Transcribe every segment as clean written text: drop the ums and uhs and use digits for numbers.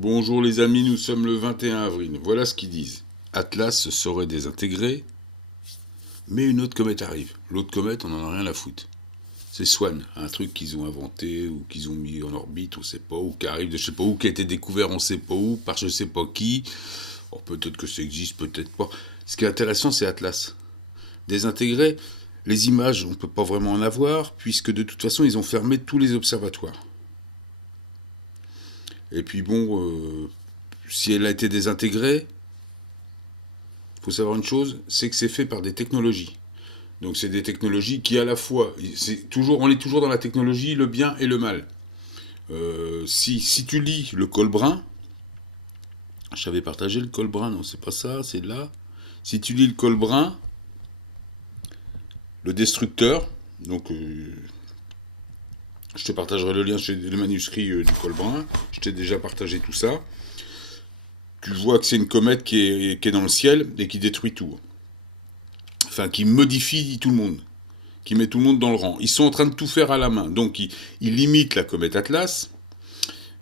Bonjour les amis, nous sommes le 21 avril. Voilà ce qu'ils disent. Atlas serait désintégré, mais une autre comète arrive. L'autre comète, on en a rien à foutre. C'est Swan, un truc qu'ils ont inventé ou qu'ils ont mis en orbite, on sait pas, ou qui arrive de je sais pas où, qui a été découvert on sait pas où, par je sais pas qui. Or, peut-être que ça existe, peut-être pas. Ce qui est intéressant, c'est Atlas. Désintégré, les images, on peut pas vraiment en avoir, puisque de toute façon, ils ont fermé tous les observatoires. Et puis bon, si elle a été désintégrée, il faut savoir une chose, c'est que c'est fait par des technologies. Donc c'est des technologies qui à la fois, on est toujours dans la technologie, le bien et le mal. Si tu lis le Colbrun, j'avais partagé le Colbrun, non c'est pas ça, c'est là. Si tu lis le Colbrun, le destructeur, donc je te partagerai le lien chez le manuscrit du Colbrun, je t'ai déjà partagé tout ça. Tu vois que c'est une comète qui est dans le ciel et qui détruit tout. Enfin, qui modifie tout le monde, qui met tout le monde dans le rang. Ils sont en train de tout faire à la main. Donc, ils limitent la comète Atlas,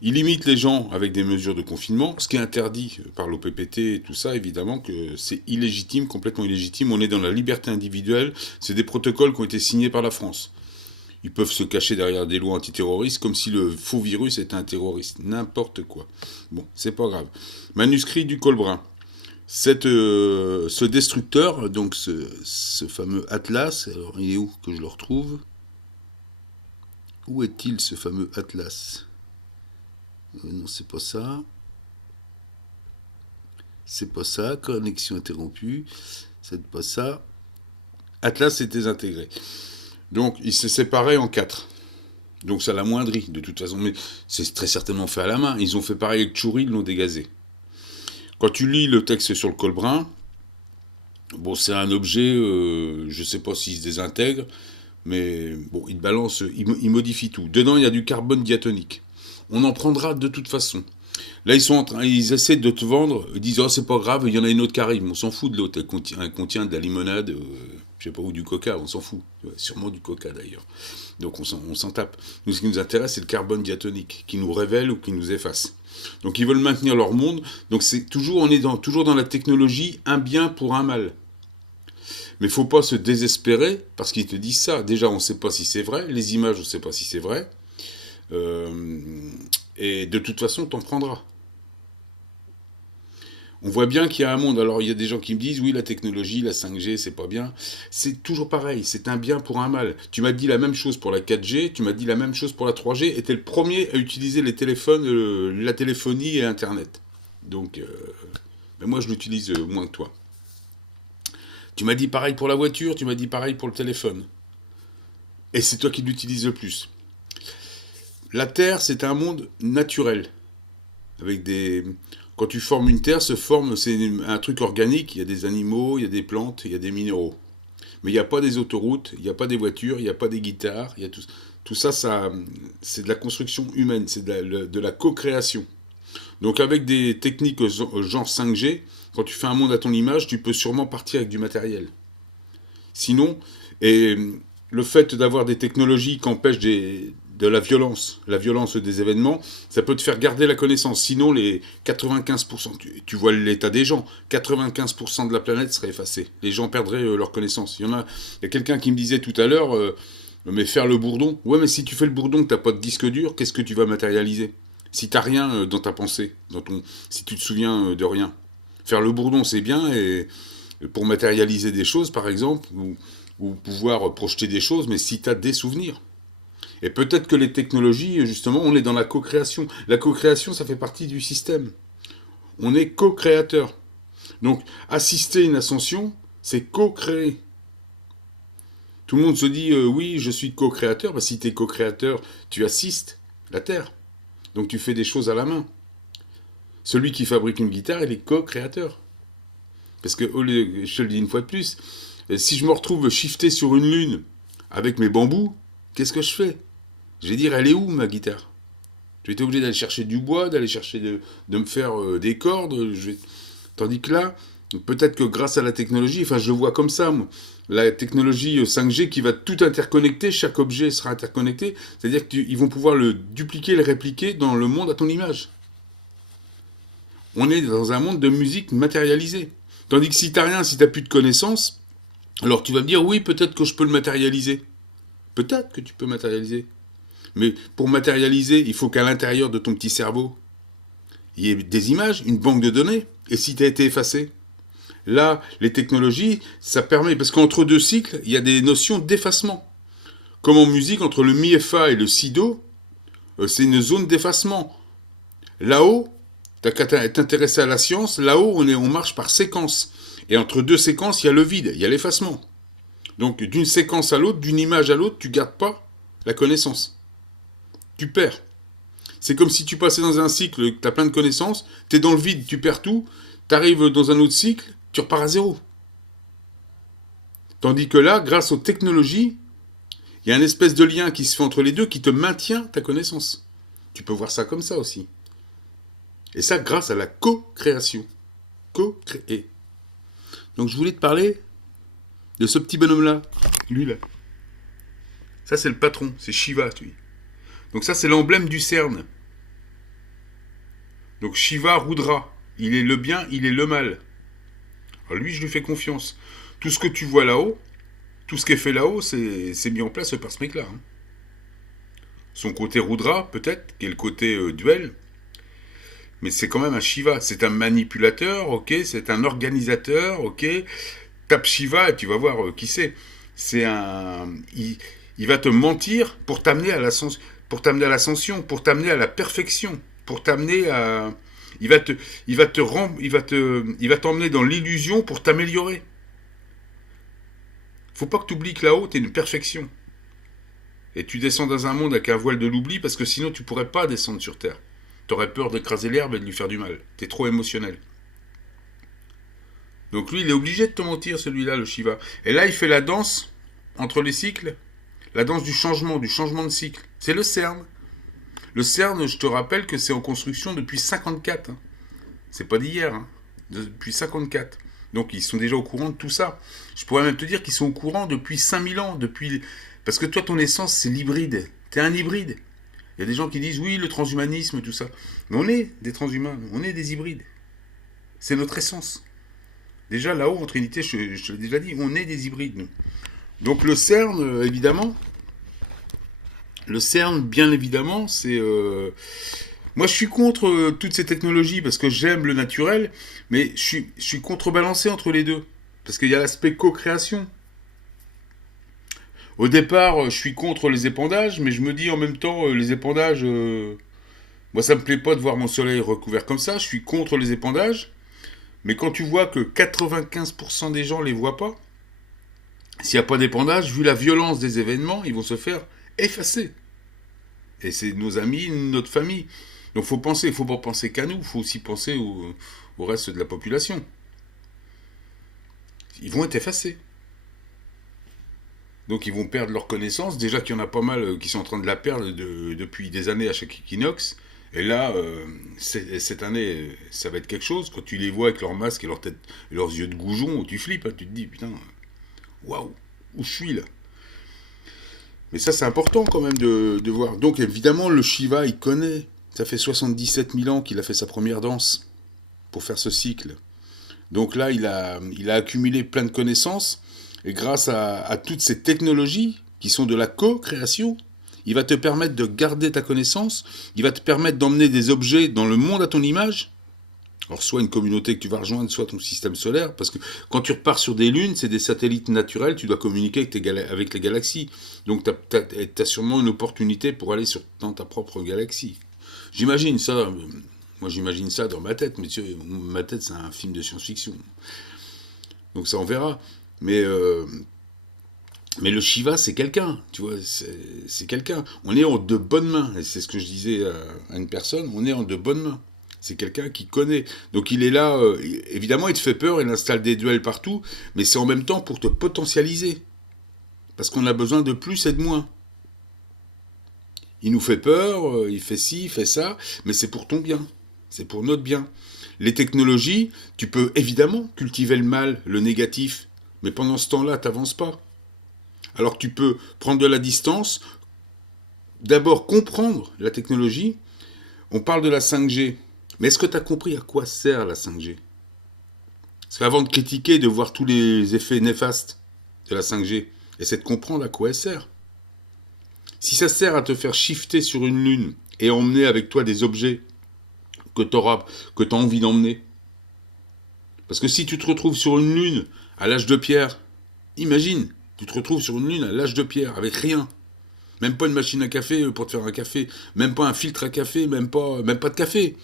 ils limitent les gens avec des mesures de confinement, ce qui est interdit par l'OPPT et tout ça, évidemment, que c'est illégitime, complètement illégitime. On est dans la liberté individuelle. C'est des protocoles qui ont été signés par la France. Ils peuvent se cacher derrière des lois antiterroristes comme si le faux virus était un terroriste. N'importe quoi. Bon, c'est pas grave. Manuscrit du Colbrun. Ce destructeur, donc ce fameux Atlas, alors il est où que je le retrouve? Où est-il ce fameux Atlas? Non, c'est pas ça. C'est pas ça. Connexion interrompue. C'est pas ça. Atlas est désintégré. Donc il s'est séparé en 4. Donc ça l'amoindrit de toute façon. Mais c'est très certainement fait à la main. Ils ont fait pareil avec Tchouri, ils l'ont dégazé. Quand tu lis le texte sur le Colbrun, bon, c'est un objet, je ne sais pas s'il se désintègre, mais bon, il balance, il modifie tout. Dedans, il y a du carbone diatonique. On en prendra de toute façon. Là, ils essaient de te vendre, ils disent, oh, c'est pas grave, il y en a une autre qui arrive. On s'en fout de l'autre, elle contient de la limonade, je sais pas où, du coca, on s'en fout. Ouais, sûrement du coca d'ailleurs. Donc on s'en tape. Nous, ce qui nous intéresse, c'est le carbone diatonique, qui nous révèle ou qui nous efface. Donc ils veulent maintenir leur monde. Donc on est toujours dans la technologie, un bien pour un mal. Mais il ne faut pas se désespérer parce qu'ils te disent ça. Déjà, on ne sait pas si c'est vrai. Les images, on ne sait pas si c'est vrai. Et de toute façon, t'en prendras. On voit bien qu'il y a un monde. Alors, il y a des gens qui me disent, oui, la technologie, la 5G, c'est pas bien. C'est toujours pareil. C'est un bien pour un mal. Tu m'as dit la même chose pour la 4G, tu m'as dit la même chose pour la 3G, et t'es le premier à utiliser les téléphones, la téléphonie et Internet. Donc, mais moi, je l'utilise moins que toi. Tu m'as dit pareil pour la voiture, tu m'as dit pareil pour le téléphone. Et c'est toi qui l'utilises le plus. La Terre, c'est un monde naturel. Avec des... Quand tu formes une terre, c'est un truc organique. Il y a des animaux, il y a des plantes, il y a des minéraux. Mais il n'y a pas des autoroutes, il n'y a pas des voitures, il n'y a pas des guitares. Il y a tout ça, c'est de la construction humaine, c'est de la co-création. Donc avec des techniques genre 5G, quand tu fais un monde à ton image, tu peux sûrement partir avec du matériel. Sinon, et le fait d'avoir des technologies qui empêchent de la violence des événements, ça peut te faire garder la connaissance. Sinon, les 95%, tu vois l'état des gens, 95% de la planète serait effacée. Les gens perdraient leur connaissance. Il y a quelqu'un qui me disait tout à l'heure, mais faire le bourdon. Ouais, mais si tu fais le bourdon, que t'as pas de disque dur, qu'est-ce que tu vas matérialiser? Si t'as rien dans ta pensée, si tu te souviens de rien. Faire le bourdon, c'est bien, et pour matérialiser des choses, par exemple, ou pouvoir projeter des choses, mais si tu as des souvenirs. Et peut-être que les technologies, justement, on est dans la co-création. La co-création, ça fait partie du système. On est co-créateur. Donc, assister une ascension, c'est co-créer. Tout le monde se dit, oui, je suis co-créateur. Bah, si tu es co-créateur, tu assistes la Terre. Donc, tu fais des choses à la main. Celui qui fabrique une guitare, il est co-créateur. Parce que, je te le dis une fois de plus, si je me retrouve shifté sur une lune avec mes bambous, qu'est-ce que je fais? Je vais dire, elle est où ma guitare? Je vais être obligé d'aller chercher du bois, d'aller chercher de me faire des cordes. Tandis que là, peut-être que grâce à la technologie, enfin je le vois comme ça, moi, la technologie 5G qui va tout interconnecter, chaque objet sera interconnecté, c'est-à-dire qu'ils vont pouvoir le dupliquer, le répliquer dans le monde à ton image. On est dans un monde de musique matérialisée. Tandis que si t'as rien, si t'as plus de connaissances, alors tu vas me dire, oui, peut-être que je peux le matérialiser. Peut-être que tu peux matérialiser. Mais pour matérialiser, il faut qu'à l'intérieur de ton petit cerveau, il y ait des images, une banque de données. Et si tu as été effacé? Là, les technologies, ça permet, parce qu'entre deux cycles, il y a des notions d'effacement. Comme en musique, entre le mi et fa et le si do, c'est une zone d'effacement. Là-haut, t'as qu'à t'intéresser à la science, là-haut, on marche par séquence. Et entre deux séquences, il y a le vide, il y a l'effacement. Donc, d'une séquence à l'autre, d'une image à l'autre, tu gardes pas la connaissance. Tu perds. C'est comme si tu passais dans un cycle, tu as plein de connaissances, tu es dans le vide, tu perds tout, tu arrives dans un autre cycle, tu repars à zéro. Tandis que là, grâce aux technologies, il y a une espèce de lien qui se fait entre les deux qui te maintient ta connaissance. Tu peux voir ça comme ça aussi. Et ça, grâce à la co-création. Co-créer. Donc je voulais te parler de ce petit bonhomme-là. Lui, là. Ça, c'est le patron. C'est Shiva, lui. Donc ça, c'est l'emblème du CERN. Donc Shiva Rudra. Il est le bien, il est le mal. Alors lui, je lui fais confiance. Tout ce que tu vois là-haut, tout ce qui est fait là-haut, c'est mis en place par ce mec-là. Hein. Son côté Rudra, peut-être, qui est le côté duel, mais c'est quand même un Shiva. C'est un manipulateur, ok, c'est un organisateur, ok. Tape Shiva et tu vas voir qui c'est. C'est un... Il va te mentir pour t'amener à l'ascension, pour t'amener à la perfection, pour t'amener à... Il va t'emmener dans l'illusion pour t'améliorer. Faut pas que tu oublies que là-haut, t'es une perfection. Et tu descends dans un monde avec un voile de l'oubli parce que sinon tu pourrais pas descendre sur Terre. T'aurais peur d'écraser l'herbe et de lui faire du mal. T'es trop émotionnel. Donc lui, il est obligé de te mentir, celui-là, le Shiva. Et là, il fait la danse entre les cycles. La danse du changement de cycle. C'est le CERN. Le CERN, je te rappelle que c'est en construction depuis 54. Hein. C'est pas d'hier. Hein. Depuis 54. Donc ils sont déjà au courant de tout ça. Je pourrais même te dire qu'ils sont au courant depuis 5000 ans. Parce que toi, ton essence, c'est l'hybride. T'es un hybride. Il y a des gens qui disent, oui, le transhumanisme, tout ça. Mais on est des transhumains. On est des hybrides. C'est notre essence. Déjà, là-haut, en Trinité, je te l'ai déjà dit, on est des hybrides, nous. Donc le CERN, évidemment, le CERN, bien évidemment, c'est... Moi, je suis contre toutes ces technologies parce que j'aime le naturel, mais je suis contrebalancé entre les deux. Parce qu'il y a l'aspect co-création. Au départ, je suis contre les épandages, mais je me dis en même temps, les épandages... moi, ça me plaît pas de voir mon soleil recouvert comme ça. Je suis contre les épandages. Mais quand tu vois que 95% des gens les voient pas, s'il n'y a pas d'épandage, vu la violence des événements, ils vont se faire effacer. Et c'est nos amis, notre famille. Donc faut penser, il faut pas penser qu'à nous, il faut aussi penser au reste de la population. Ils vont être effacés. Donc ils vont perdre leur connaissance. Déjà qu'il y en a pas mal qui sont en train de la perdre depuis des années à chaque équinoxe. Et là, cette année, ça va être quelque chose. Quand tu les vois avec leur masque et leur tête, et leurs yeux de goujon, tu flippes, hein, tu te dis, putain, waouh, où je suis là? Mais ça, c'est important quand même de voir. Donc évidemment, le Shiva, il connaît. Ça fait 77 000 ans qu'il a fait sa première danse pour faire ce cycle. Donc là, il a accumulé plein de connaissances. Et grâce à toutes ces technologies qui sont de la co-création, il va te permettre de garder ta connaissance. Il va te permettre d'emmener des objets dans le monde à ton image. Alors soit une communauté que tu vas rejoindre, soit ton système solaire, parce que quand tu repars sur des lunes, c'est des satellites naturels, tu dois communiquer avec les galaxies. Donc tu as sûrement une opportunité pour aller dans ta propre galaxie. J'imagine ça, moi j'imagine ça dans ma tête, mais ma tête c'est un film de science-fiction. Donc ça on verra. Mais le Shiva c'est quelqu'un, tu vois, c'est quelqu'un. On est en de bonnes mains, et c'est ce que je disais à une personne, on est en de bonnes mains. C'est quelqu'un qui connaît. Donc il est là, évidemment il te fait peur, il installe des duels partout, mais c'est en même temps pour te potentialiser. Parce qu'on a besoin de plus et de moins. Il nous fait peur, il fait ci, il fait ça, mais c'est pour ton bien. C'est pour notre bien. Les technologies, tu peux évidemment cultiver le mal, le négatif, mais pendant ce temps-là, tu n'avances pas. Alors tu peux prendre de la distance, d'abord comprendre la technologie. On parle de la 5G. Mais est-ce que tu as compris à quoi sert la 5G? Parce qu'avant de critiquer, de voir tous les effets néfastes de la 5G, essaie de comprendre à quoi elle sert. Si ça sert à te faire shifter sur une lune et emmener avec toi des objets que tu as envie d'emmener. Parce que si tu te retrouves sur une lune à l'âge de pierre, imagine, tu te retrouves sur une lune à l'âge de pierre avec rien. Même pas une machine à café pour te faire un café, même pas un filtre à café, même pas de café.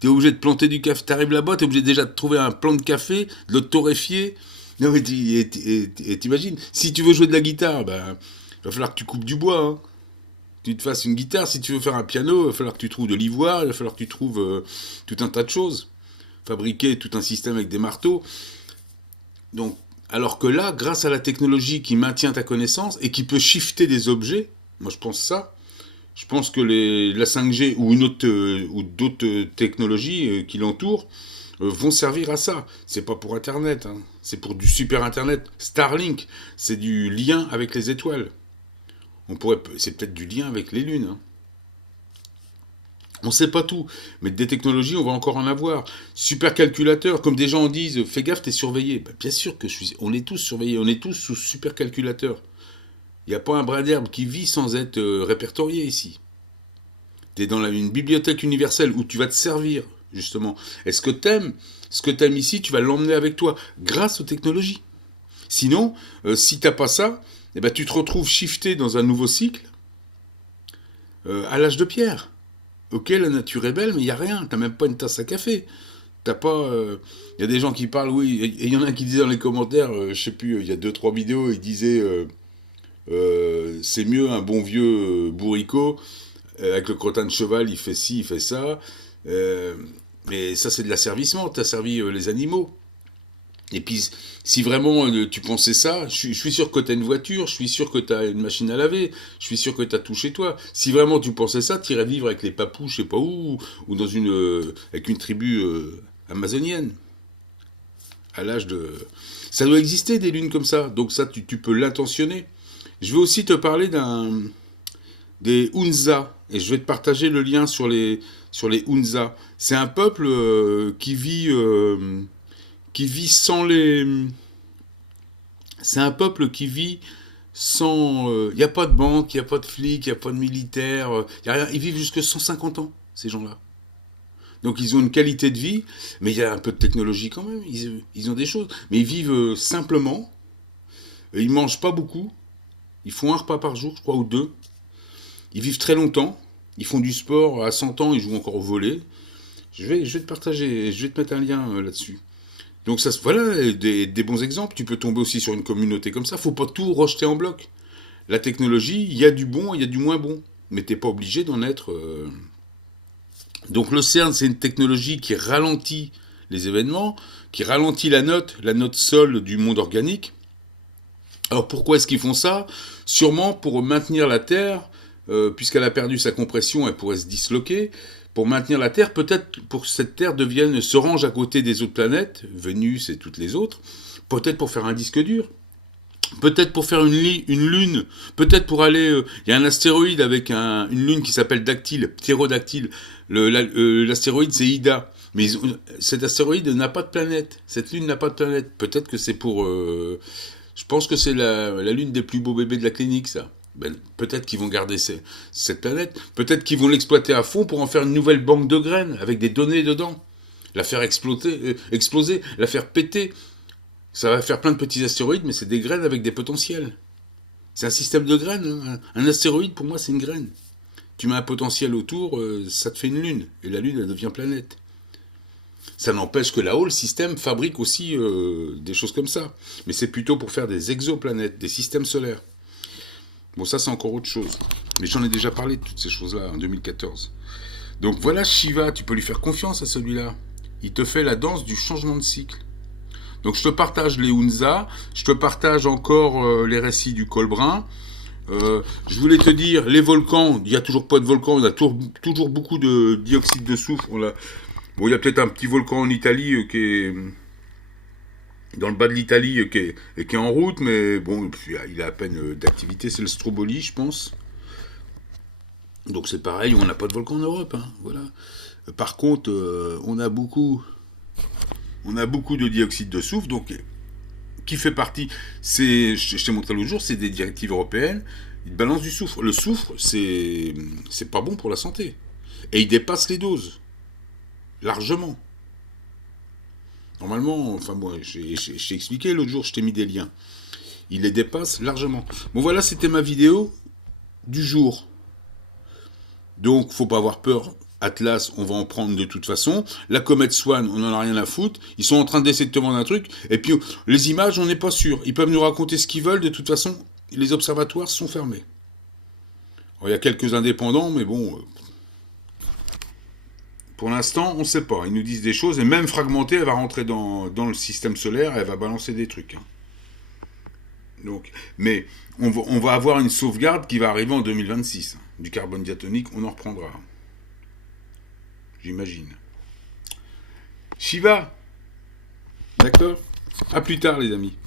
T'es obligé de planter du café, t'arrives là-bas, t'es obligé déjà de trouver un plant de café, de le torréfier. Non mais t'imagines, si tu veux jouer de la guitare, ben, il va falloir que tu coupes du bois, hein. Tu te fasses une guitare, si tu veux faire un piano, il va falloir que tu trouves de l'ivoire, il va falloir que tu trouves tout un tas de choses. Fabriquer tout un système avec des marteaux. Donc, alors que là, grâce à la technologie qui maintient ta connaissance et qui peut shifter des objets, moi je pense ça, je pense que la 5G ou ou d'autres technologies qui l'entourent vont servir à ça. C'est pas pour Internet, hein. C'est pour du super Internet. Starlink, c'est du lien avec les étoiles. C'est peut-être du lien avec les lunes, hein. On ne sait pas tout, mais des technologies, on va encore en avoir. Supercalculateur, comme des gens en disent, fais gaffe, t'es surveillé. Ben, bien sûr que on est tous surveillés, on est tous sous supercalculateur. Il n'y a pas un brin d'herbe qui vit sans être répertorié ici. Tu es dans une bibliothèque universelle où tu vas te servir, justement. Est-ce que t'aimes ce que t'aimes ici, tu vas l'emmener avec toi, grâce aux technologies. Sinon, si t'as pas ça, eh ben, tu te retrouves shifté dans un nouveau cycle à l'âge de pierre. Ok, la nature est belle, mais il n'y a rien. T'as même pas une tasse à café. T'as pas. Il y a des gens qui parlent, oui, et il y en a un qui disait dans les commentaires, je sais plus, il y a 2-3 vidéos, il disait c'est mieux un bon vieux bourricot, avec le crottin de cheval, il fait ci, il fait ça. Mais ça, c'est de l'asservissement, t'as servi les animaux. Et puis, si vraiment tu pensais ça, je suis sûr que tu as une voiture, je suis sûr que tu as une machine à laver, je suis sûr que tu as tout chez toi. Si vraiment tu pensais ça, tu irais vivre avec les papous, je sais pas où, ou dans avec une tribu amazonienne. À l'âge de... Ça doit exister des lunes comme ça, donc ça, tu peux l'intentionner. Je vais aussi te parler des Hunza, et je vais te partager le lien sur les Hunza. C'est un peuple qui vit sans les... C'est un peuple qui vit sans... Il n'y a pas de banque, il n'y a pas de flics, il n'y a pas de militaires, y a rien. Ils vivent jusqu'à 150 ans, ces gens-là. Donc ils ont une qualité de vie, mais il y a un peu de technologie quand même, ils ont des choses. Mais ils vivent simplement, ils mangent pas beaucoup, ils font un repas par jour, je crois, ou deux. Ils vivent très longtemps, ils font du sport, à 100 ans, ils jouent encore au volley. Je vais te partager, je vais te mettre un lien là-dessus. Donc ça, voilà des bons exemples. Tu peux tomber aussi sur une communauté comme ça. Faut pas tout rejeter en bloc. La technologie, il y a du bon, il y a du moins bon. Mais t'es pas obligé d'en être... Donc le CERN, c'est une technologie qui ralentit les événements, qui ralentit la note sol du monde organique. Alors pourquoi est-ce qu'ils font ça? Sûrement pour maintenir la Terre, puisqu'elle a perdu sa compression, elle pourrait se disloquer. Pour maintenir la Terre, peut-être pour que cette Terre se range à côté des autres planètes, Vénus et toutes les autres, peut-être pour faire un disque dur, peut-être pour faire une lune, peut-être pour aller... Il y a un astéroïde avec une lune qui s'appelle Dactyle, ptérodactyle. L'astéroïde, c'est Ida. Mais cet astéroïde n'a pas de planète. Cette lune n'a pas de planète. Peut-être que c'est pour... je pense que c'est la lune des plus beaux bébés de la clinique, ça. Ben, peut-être qu'ils vont garder cette planète, peut-être qu'ils vont l'exploiter à fond pour en faire une nouvelle banque de graines avec des données dedans, la faire exploser, la faire péter. Ça va faire plein de petits astéroïdes, mais c'est des graines avec des potentiels. C'est un système de graines, hein. Un astéroïde, pour moi, c'est une graine. Tu mets un potentiel autour, ça te fait une lune, et la lune, elle devient planète. Ça n'empêche que là-haut, le système fabrique aussi des choses comme ça. Mais c'est plutôt pour faire des exoplanètes, des systèmes solaires. Bon, ça, c'est encore autre chose. Mais j'en ai déjà parlé de toutes ces choses-là en 2014. Donc voilà Shiva, tu peux lui faire confiance à celui-là. Il te fait la danse du changement de cycle. Donc je te partage les Hunza, je te partage encore les récits du Colbrun. Je voulais te dire, les volcans, il n'y a toujours pas de volcan, il y a toujours beaucoup de dioxyde de soufre. Bon, il y a peut-être un petit volcan en Italie qui est... dans le bas de l'Italie qui est en route, mais bon, il a à peine d'activité, c'est le Stromboli, je pense. Donc c'est pareil, on n'a pas de volcan en Europe, hein, voilà. Par contre, on a beaucoup de dioxyde de soufre, donc qui fait partie, je t'ai montré l'autre jour, c'est des directives européennes, ils balancent du soufre. Le soufre, c'est pas bon pour la santé. Et il dépasse les doses, largement. Normalement, enfin bon, je t'ai expliqué l'autre jour, je t'ai mis des liens. Il les dépasse largement. Bon voilà, c'était ma vidéo du jour. Donc, faut pas avoir peur. Atlas, on va en prendre de toute façon. La comète Swan, on en a rien à foutre. Ils sont en train d'essayer de te vendre un truc. Et puis, les images, on n'est pas sûr. Ils peuvent nous raconter ce qu'ils veulent. De toute façon, les observatoires sont fermés. Alors, il y a quelques indépendants, mais bon, pour l'instant, on ne sait pas. Ils nous disent des choses. Et même fragmentée, elle va rentrer dans le système solaire. Et elle va balancer des trucs. Hein. Donc, mais on va avoir une sauvegarde qui va arriver en 2026. Du carbone diatonique, on en reprendra. J'imagine. Shiva. D'accord. À plus tard, les amis.